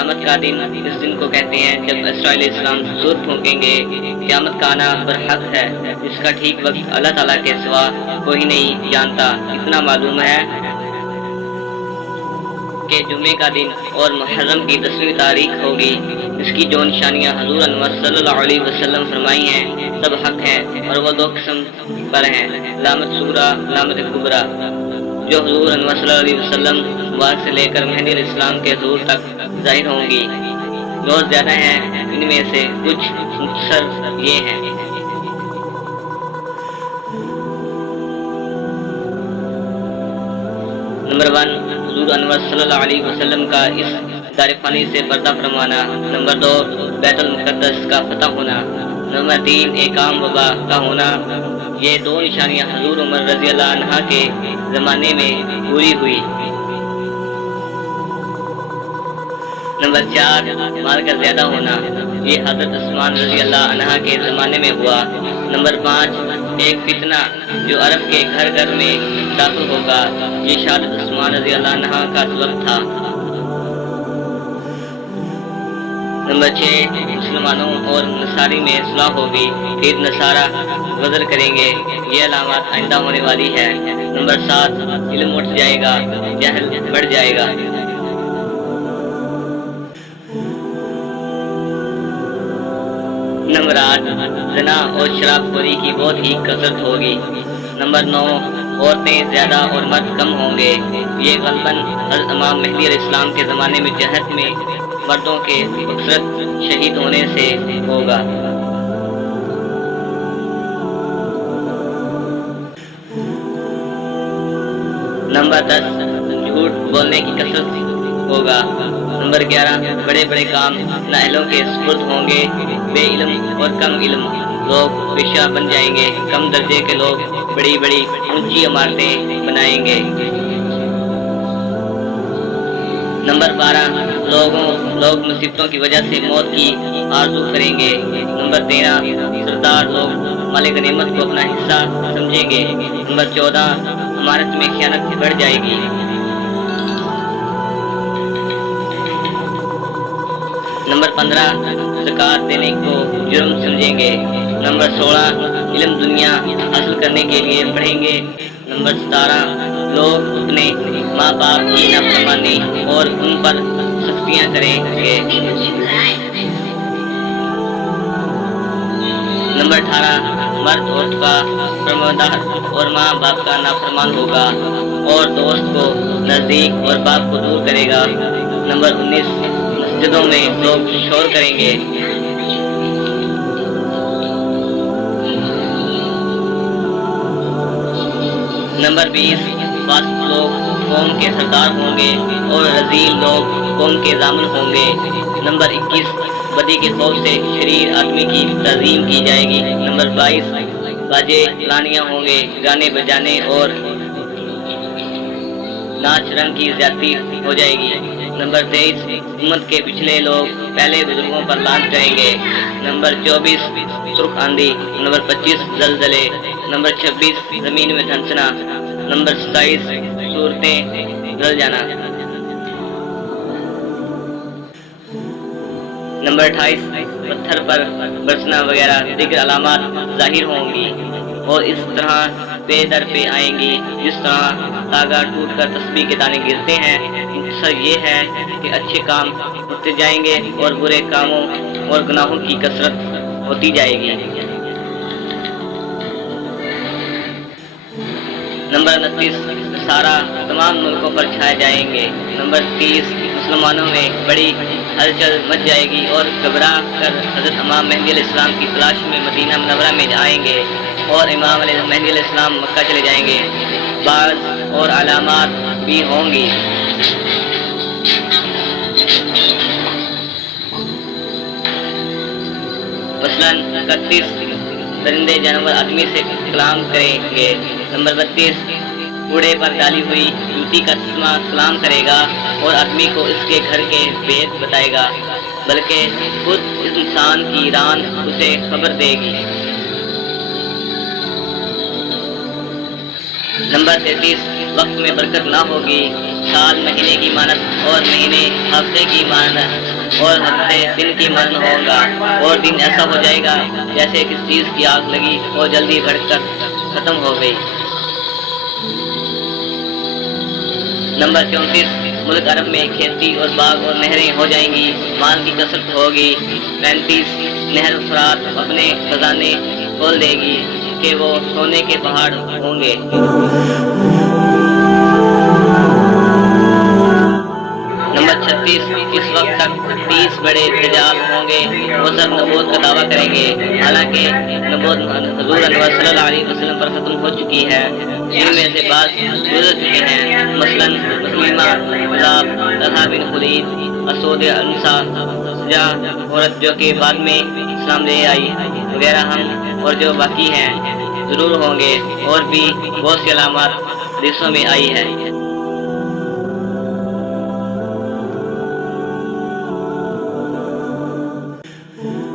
قیامت کا دن اس دن کو کہتے ہیں جب اسرائیل اسلام سور پھونکیں گے۔ قیامت کا آنا برحق ہے، اس کا ٹھیک وقت اللہ تعالیٰ کے سوا کوئی نہیں جانتا۔ اتنا معلوم ہے کہ جمعے کا دن اور محرم کی 10ویں تاریخ ہوگی۔ اس کی جو نشانیاں حضور انور صلی اللہ علیہ وسلم فرمائی ہیں سب حق ہیں، اور وہ 2 قسم پر ہیں، علامت صغریٰ، علامت کبریٰ، جو حضور انور صلی اللہ علیہ وسلم مبارک سے لے کر مہدی علیہ السلام کے ظہور تک ظاہر ہوں گی۔ بہت زیادہ ہیں، ان میں سے کچھ مختصر یہ ہیں۔ نمبر 1، حضور انور صلی اللہ علیہ وسلم کا اس دار فانی سے پردہ فرمانا۔ نمبر 2، بیت المقدس کا فتح ہونا۔ نمبر 3، ایک عام وبا کا ہونا۔ یہ 2 نشانیاں حضور عمر رضی اللہ عنہ کے زمانے میں پوری ہوئی۔ نمبر 4، مال کا زیادہ ہونا، یہ حضرت عثمان رضی اللہ عنہ کے زمانے میں ہوا۔ نمبر 5، ایک فتنہ جو عرب کے گھر گھر میں داخل ہوگا، یہ شہادت عثمان رضی اللہ عنہ کا سبب تھا۔ نمبر 6، مسلمانوں اور نصاری میں صلح ہوگی، پھر نصارہ غدر کریں گے، یہ علامات آئندہ ہونے والی ہے۔ نمبر 7، علم اٹھ جائے گا، جہل بڑھ جائے گا۔ نمبر 8، زنا اور شراب خوری کی بہت ہی کثرت ہوگی۔ نمبر 9، عورتیں زیادہ اور مرد کم ہوں گے، یہ غالباً حضرت امام مہدی علیہ السلام کے زمانے میں جہاد میں مردوں کے اکثرت شہید ہونے سے ہوگا۔ نمبر 10، جھوٹ بولنے کی کثرت ہوگا۔ نمبر 11، بڑے بڑے کام نااہلوں کے سپرد ہوں گے، بے علم اور کم علم لوگ پیشہ بن جائیں گے، کم درجے کے لوگ بڑی بڑی اونچی عمارتیں بنائیں گے۔ نمبر 12، لوگ مصیبتوں کی وجہ سے موت کی آرزو کریں گے۔ نمبر 13، سردار لوگ مال غنیمت کو اپنا حصہ سمجھیں گے۔ نمبر 14، امانت میں خیانت بڑھ جائے گی۔ نمبر 15، زکوٰۃ دینے کو جرم سمجھیں گے۔ نمبر 16، علم دنیا حاصل کرنے کے لیے پڑھیں گے۔ نمبر 17، لوگ اپنے ماں باپ کی نافرمانی اور ان پر سختیاں کریں گے۔ نمبر 18، مرد عورت کا فرمانبردار اور ماں باپ کا نافرمان ہوگا، اور دوست کو نزدیک اور باپ کو دور کرے گا۔ نمبر 19، مسجدوں میں لوگ شور کریں گے۔ نمبر 20، فاسق لوگ قوم کے سردار ہوں گے اور رذیل لوگ قوم کے ضامن ہوں گے۔ نمبر 21، بدی کے خوف سے شریر آدمی کی تعظیم کی جائے گی۔ نمبر 22، باجے لانیاں ہوں گے، گانے بجانے اور ناچ رنگ کی زیادتی ہو جائے گی۔ نمبر 23، امت کے پچھلے لوگ پہلے بزرگوں پر لعنت کریں گے۔ نمبر 24، سرخ آندھی۔ نمبر 25، زلزلے۔ نمبر 26، زمین میں دھنسنا۔ نمبر 27، صورتیں جل جانا۔ نمبر 28، پتھر پر برسنا وغیرہ دیگر علامات ظاہر ہوں گی، اور اس طرح پے در پہ آئیں گی جس طرح تاگا ٹوٹ کر تسبیح کے دانے گرتے ہیں۔ مقصد یہ ہے کہ اچھے کام ہوتے جائیں گے اور برے کاموں اور گناہوں کی کثرت ہوتی جائے گی۔ نمبر 29، سارا تمام ملکوں پر چھائے جائیں گے۔ نمبر 30، مسلمانوں میں بڑی ہلچل مچ جائے گی اور گھبرا کر حضرت امام مہدی علیہ السلام کی تلاش میں مدینہ منورہ میں آئیں گے، اور امام مہدی علیہ السلام مکہ چلے جائیں گے۔ بعض اور علامات بھی ہوں گی۔ مثلاً 31، درندے جانور آدمی سے کلام کریں گے۔ نمبر 32، کوڑے پر ڈالی ہوئی جوتی کا چشمہ سلام کرے گا اور آدمی کو اس کے گھر کے بھید بتائے گا، بلکہ خود اس انسان کی ران اسے خبر دے گی۔ نمبر 33، وقت میں برکت نہ ہوگی، سال مہینے کی مانند اور مہینے ہفتے کی مانند اور ہفتے دن کی مانند ہوگا، اور دن ایسا ہو جائے گا جیسے کسی چیز کی آگ لگی اور جلدی بڑھ کر ختم ہو گئی۔ نمبر 34، ملک عرب میں کھیتی اور باغ اور نہریں ہو جائیں گی، مال کی کثرت ہوگی۔ 35، نہر فرات اپنے خزانے کھول دے گی کہ وہ سونے کے پہاڑ ہوں گے۔ نمبر 36، اس وقت تک 30 بڑے دجال ہوں گے، وہ سب نبوت کا دعویٰ کریں گے، حالانکہ نبوت حضور انور صلی اللہ علیہ وسلم پر ختم ہو چکی ہے۔ ان میں سے بعض گزر چکے ہیں، مثلاً مسلمہ، عذاب، طلحہ بن خلید، اسود انسا، سجا عورت جو کہ بعد میں اسلام لے آئی وغیرہ ہم اور جو باقی ہیں ضرور ہوں گے، اور بھی بہت سی علامات حدیثوں میں آئی ہے۔